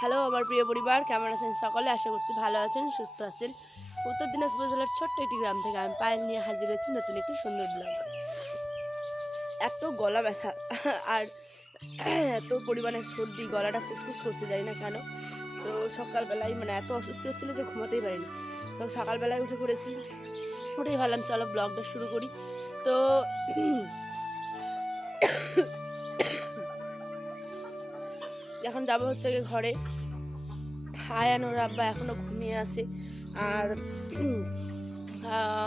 Hello আমার প্রিয় পরিবার, কেমন আছেন সকলে? আশা করছি ভালো আছেন, সুস্থ আছেন। উত্তর দিনাজপুর জেলার ছোট্ট একটি গ্রাম থেকে আমি পায়েল নিয়ে হাজির হয়েছি নতুন একটি সুন্দর ব্লগ। এত গলা ব্যথা আর এত পরিমাণে সর্দি, গলাটা খুসখুস করছে, জানি না কেন। তো সকালবেলায় এত অসুস্থ হচ্ছিলো যে ঘুমাতেই পারিনি। তো সকালবেলায় উঠে পড়েছি, উঠেই ভাবলাম চলো ব্লগটা শুরু করি। তো এখন যাবো হচ্ছে ঘরে। আয়ান ওর আব্বা এখনও ঘুমিয়ে আছে। আর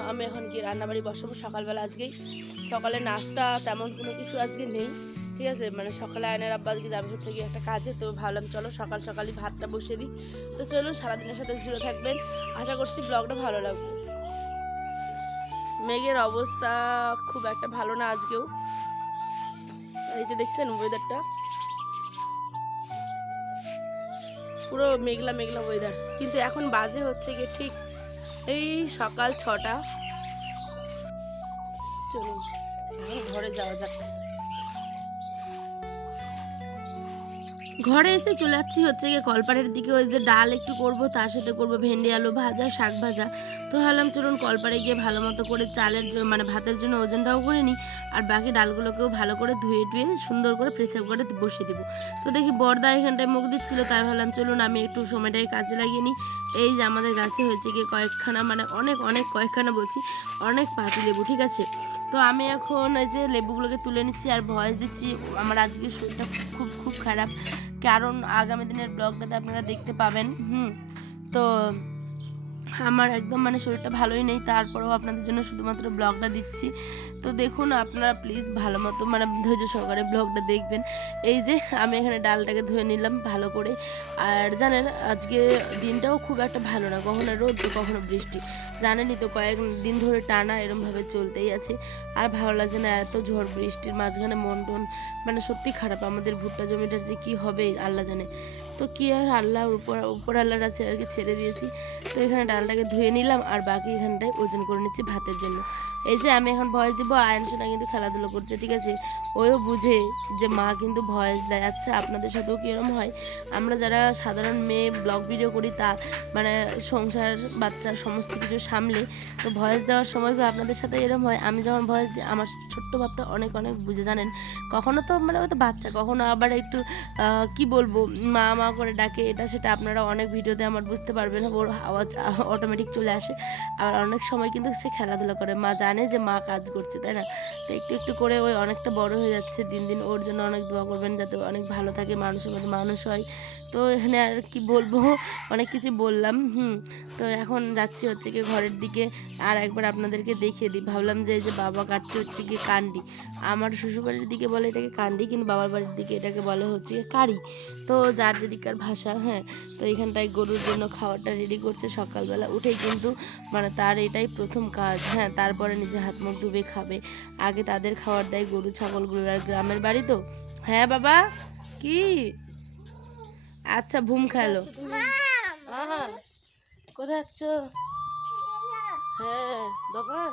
আমি এখন কি রান্নাবাড়ি বসাবো সকালবেলা। সকালে নাস্তা তেমন কোনো কিছু আজকে নেই, ঠিক আছে। সকালে আয়নের আব্বা আজকে যাবে হচ্ছে গিয়ে একটা কাজে। তো ভাবলাম চলো সকালই ভাতটা বসিয়ে দিই। তো চলুন, সারাদিনের সাথে জুড়ে থাকবেন, আশা করছি ব্লগটা ভালো লাগবে। মেঘের অবস্থা খুব একটা ভালো না আজকেও। এই যে দেখছেন ওয়েদারটা, পুরো মেঘলা মেঘলা ওয়েদার। কিন্তু এখন বাজে হচ্ছে গিয়ে ঠিক এই সকাল 6টা। চলুন ঘরে যাওয়া যাক। ঘরে এসে চলে যাচ্ছি হচ্ছে গিয়ে কলপাড়ের দিকে। ওই যে ডাল একটু করব, তার সাথে করব ভেন্ডি আলু ভাজা, শাক ভাজা। তো ভাবলাম চলুন কলপাড়ে গিয়ে ভালো মতো করে চালের জন্য ভাতের জন্য ওজনটাও করে নিই, আর বাকি ডালগুলোকেও ভালো করে ধুয়ে সুন্দর করে প্রেসার করে বসিয়ে দিব। তো দেখি বর্দা এখানটায় মুখ দিচ্ছিল, তাই ভাবলাম চলুন আমি একটু সময়টাকে কাজে লাগিয়ে নিই। এই যে আমাদের গাছে হয়েছে গিয়ে কয়েকখানা, অনেক কয়েকখানা বলছি, অনেক পাতি লেবু, ঠিক আছে। তো আমি এখন এই যে লেবুগুলোকে তুলে নিচ্ছি আর ভয়েস দিচ্ছি। আমার আজকে শরীরটা খুব খুব খারাপ, কারণ আগামী দিনের ব্লগটাতে আপনারা দেখতে পাবেন। তো আমার একদম শরীরটা ভালোই নেই, তারপরেও আপনাদের জন্য শুধুমাত্র ব্লগটা দিচ্ছি। তো দেখুন আপনারা প্লিজ ভালো মতো ধৈর্য সহকারে ব্লগটা দেখবেন। এই যে আমি এখানে ডালটাকে ধুয়ে নিলাম ভালো করে। আর জানেন আজকে দিনটাও খুব একটা ভালো না, কখনো রোদ তো কখনো বৃষ্টি। জানেনই তো কয়েকদিন ধরে টানা এরমভাবে চলতেই আছে। আর ভালো লাগছে না, এত ঝড় বৃষ্টির মাঝখানে মন টন সত্যি খারাপ। আমাদের ভুট্টা জমিটার যে কী হবে আল্লাহ জানে। তো কি আর, আল্লাহর উপর আল্লাহর আছে আর কি, ছেড়ে দিয়েছি। তো এখানে ডালটাকে ধুয়ে নিলাম আর বাকি এখানটায় ওজন করে নিচ্ছি ভাতের জন্য। এই যে আমি এখন ভয়েস দিব, আয়ন সোনা কিন্তু খেলাধুলো করছে, ঠিক আছে। ওও বুঝে যে মা কিন্তু ভয়েস দেয়। আচ্ছা আপনাদের সাথেও কীরকম হয়? আমরা যারা সাধারণ মেয়ে ব্লগ ভিডিও করি, তা সংসার বাচ্চা সমস্ত কিছু সামলে, তো ভয়েস দেওয়ার সময় আপনাদের সাথে এরকম হয়। আমি যখন ভয়েস দিই আমার ছোট্ট ভাবটা অনেক বুঝে, জানেন। কখনো তো ও তো বাচ্চা, কখনো আবার একটু কি বলবো, মা মা করে ডাকে, এটা সেটা আপনারা অনেক ভিডিওতে আমার বুঝতে পারবেন, ওর আওয়াজ অটোমেটিক চলে আসে। আবার অনেক সময় কিন্তু সে খেলাধুলা করে, মা জানে যে মা কাজ করছে, তাই না। তো একটু একটু করে ওই অনেকটা বড় হয়ে যাচ্ছে দিন দিন। ওর জন্য অনেক দোয়া করবেন যাতে অনেক ভালো থাকে, মানুষের মধ্যে মানুষ হয়। তো এখানে আর কি বলবো, অনেক কিছু বললাম। তো এখন যাচ্ছি হচ্ছে কি ঘরের দিকে। আর একবার আপনাদেরকে দেখিয়ে দিই, ভাবলাম যে এই যে বাবা কাটছে হচ্ছে কি কান্ডি। আমার শ্বশুরবাড়ির দিকে বলে এটাকে কান্ডি, কিন্তু বাবার বাড়ির দিকে এটাকে বলে হচ্ছে কারি। তো যার যেদিককার ভাষা। তো এখানটায় গরুর জন্য খাবারটা রেডি করছে সকালবেলা উঠেই, কিন্তু তার এটাই প্রথম কাজ। তারপরে নিজে হাত মুখ ধুবে খাবে, আগে তাদের খাবার দেয় গরু ছাগলগুলোর। আর গ্রামের বাড়ি তো। হ্যাঁ বাবা কি? আচ্ছা ঘুম খেলো। কোথায় যাচ্ছ? হ্যাঁ দোকান,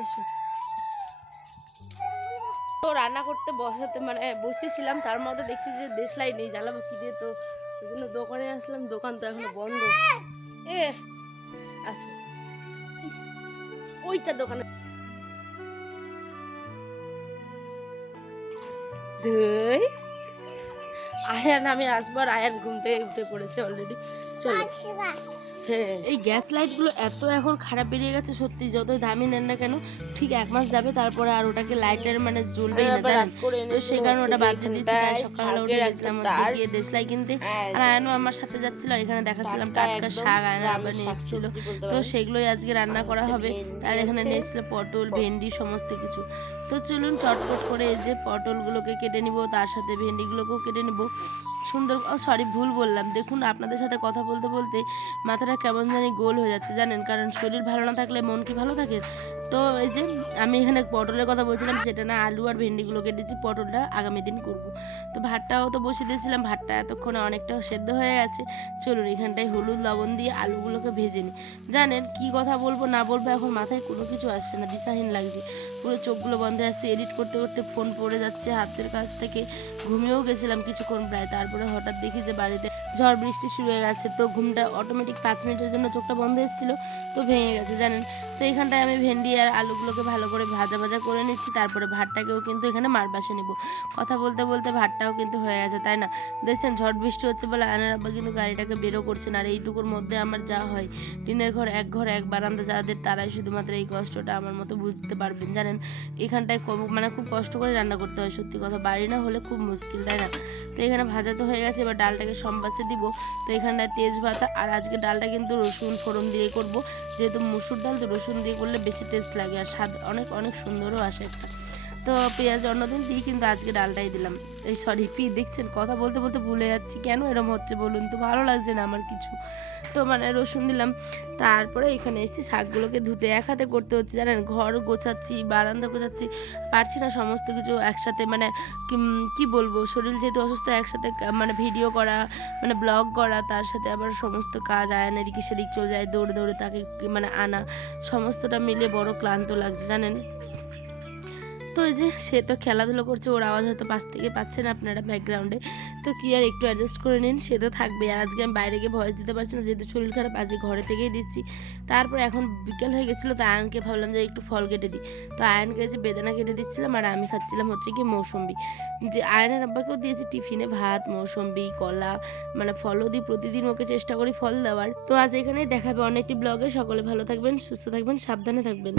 এসো। তো রান্না করতে বসেছিলাম, তার মধ্যে দেখছি যে দেশলাই নেই, জ্বালাবো কি দিয়ে। তো ওই জন্য দোকানে আসলাম, দোকান তো এখনো বন্ধ। এ আসো, ওইটা দোকানে ধুই। আয়ান আমি আসবার, আয়ান ঘুম থেকে উঠে পড়েছে অলরেডি। চলো। হ্যাঁ, এই গ্যাস লাইটগুলো এত এখন খারাপ বেরিয়ে গেছে সত্যি, যতই দামি নেন না কেন, ঠিক 1 মাস যাবে তারপরে আর ওটাকে লাইটের জ্বলবেই না, জানেন। তো সেই কারণে ওটা বাদ দিয়ে দিয়েছি। তাই সকালবেলা উঠে গেছিলাম হচ্ছে গিয়ে দেশলাই কিনতে। আর আয়ানও আমার সাথে যাচ্ছিল, আর এখানে দেখাচ্ছিলাম টাটকা শাক আয়নের আবার নিয়ে এসেছিল। তো সেগুলোই আজকে রান্না করা হবে। আর এখানে নিয়ে এসেছিল পটল ভেন্ডি সমস্ত কিছু। তো চলুন চটপট করে এই যে পটলগুলোকে কেটে নিব, তার সাথে ভেন্ডিগুলোকেও কেটে নিব সুন্দর। সরি ভুল বললাম, দেখুন আপনাদের সাথে কথা বলতে বলতে মাথাটা কেমন জানি গোল হয়ে যাচ্ছে, জানেন। কারণ শরীর ভালো না থাকলে মন কি ভালো থাকে? তো এই যে আমি এখানে পটলের কথা বলছিলাম, সেটা না, আলু আর ভেন্ডিগুলো কেটেছি, পটলটা আগামী দিন করব। তো ভাতটাও তো বসিয়ে দিয়েছিলাম, ভাতটা এতক্ষণে অনেকটা সেদ্ধ হয়ে গেছে। চলুন এখানটায় হলুদ লবণ দিয়ে আলুগুলোকে ভেজে নিই। জানেন কি কথা বলবো না বলবো এখন মাথায় কোনো কিছু আসছে না, দিশাহীন লাগছে, পুরো চোখগুলো বন্ধ আসছে, এডিট করতে করতে ফোন পড়ে যাচ্ছে হাতের কাছ থেকে, ঘুমিয়েও গেছিলাম কিছুক্ষণ প্রায়। তারপরে হঠাৎ দেখি যে বাড়িতে ঝড় বৃষ্টি শুরু হয়ে গেছে, তো ঘুমটা অটোমেটিক 5 মিনিটের জন্য চোখটা বন্ধ এসেছিলো, তো ভেঙে গেছে জানেন। তো এখানটায় আমি ভেন্ডি আর আলুগুলোকে ভালো করে ভাজা ভাজা করে নিচ্ছি, তারপরে ভাতটাকেও কিন্তু এখানে মারবাসে নেব। কথা বলতে বলতে ভাতটাও কিন্তু হয়ে গেছে, তাই না? দেখছেন ঝড় বৃষ্টি হচ্ছে বলে আয়নার আব্বা কিন্তু গাড়িটাকে বেরো করছেন, আর এইটুকুর মধ্যে আমার যা হয়, টিনের ঘর এক বারান্দা যাদের, তারাই শুধুমাত্র এই কষ্টটা আমার মতো বুঝতে পারবেন জানেন। এখানটায় মানে খুব কষ্ট করে রান্না করতে হয়, সত্যি কথা, বাড়ি না হলে খুব মুশকিল, তাই না? তো এখানে ভাজা তো হয়ে গেছে, এবার ডালটাকে সম্বাসে দিব। তো এখানটায় তেজপাতা, আর আজকে ডালটা কিন্তু রসুন ফোড়ন দিয়ে করব, যেহেতু মুসুর ডাল, তো রসুন দিয়ে করলে বেশি টেস্ট লাগে আর স্বাদ অনেক অনেক সুন্দরও আসে একটা। তো পেঁয়াজ অন্যদিন দিই, কিন্তু আজকে ডালটাই দিলাম। এই সরি দেখছেন কথা বলতে বলতে ভুলে যাচ্ছি, কেন এরম হচ্ছে বলুন তো, ভালো লাগছে না আমার কিছু। তো মানে রসুন দিলাম, তারপরে এখানে এসেছি শাকগুলোকে ধুতে, এক হাতে করতে হচ্ছে জানেন, ঘর গোছাচ্ছি, বারান্দা গোছাচ্ছি, পারছি না সমস্ত কিছু একসাথে, মানে কি বলবো, শরীর যেহেতু অসুস্থ, একসাথে মানে ভিডিও করা, মানে ব্লগ করা, তার সাথে আবার সমস্ত কাজ, আয়ন এদিকে সেদিক চলে যায়, দৌড়ে দৌড়ে তাকে মানে আনা, সমস্তটা মিলে বড় ক্লান্ত লাগছে জানেন। তো এই যে সে তো খেলাধুলো করছে, ওর আওয়াজ হয়তো পাশ থেকে পাচ্ছেন আপনারা ব্যাকগ্রাউন্ডে, তো কি আর একটু অ্যাডজাস্ট করে নিন, সে তো থাকবে। আর আজকে আমি বাইরে গিয়ে ভয়েস দিতে পারছি না, যেহেতু শরীর খারাপ, আজকে ঘরে থেকেই দিচ্ছি। তারপর এখন বিকেল হয়ে গেছিলো, তো আয়নকে ভাবলাম যে একটু ফল কেটে দিই, তো আয়নকে যে বেদানা কেটে দিচ্ছিলাম, আর আমি খাচ্ছিলাম হচ্ছে কি মৌসম্বি, যে আয়নের আব্বাকেও দিয়েছি টিফিনে ভাত, মৌসম্বি, কলা, মানে ফলও দিই, প্রতিদিন ওকে চেষ্টা করি ফল দেওয়ার। তো আজ এখানেই দেখাবে অনেকটি ব্লগে, সকলে ভালো থাকবেন, সুস্থ থাকবেন, সাবধানে থাকবেন।